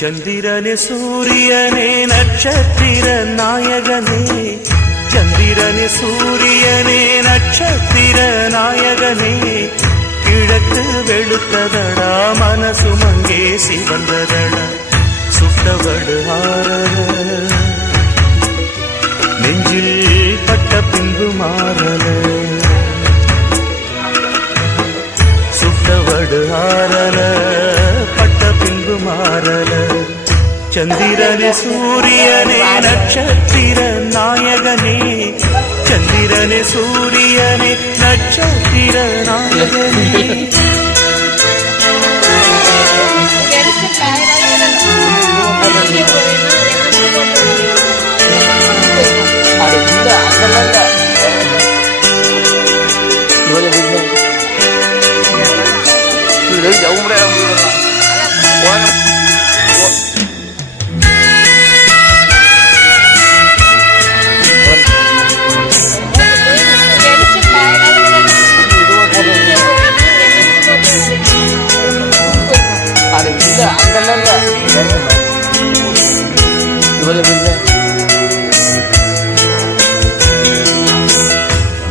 சந்திரனே சூரியனே நட்சத்திர நாயகனே, சந்திரனே சூரியனே நட்சத்திர நாயகனே, கிழக்கு வெளுத்ததடா மனசு மங்கே சிவந்ததடா, சுட்டவடு ஆரல நெஞ்சில் பட்ட பின்பு மாறல, சுட்டவடு ஆரல பட்ட பின்பு மாறல. சந்திரனே சூரியனே நட்சத்திர நாயகனே, சந்திரனே சூரியனே நட்சத்திர நாயகனே.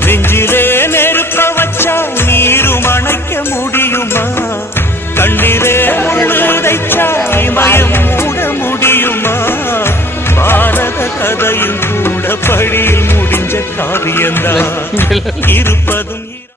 நெஞ்சிலே நெருப்ப வச்சா நீரும் அணைக்க முடியுமா, கண்ணிலே முள்ளுடைச்சா இமயம் மூட முடியுமா, பாரத கதையும் கூட பழியில் முடிஞ்ச காவியந்தான் இருப்பதும்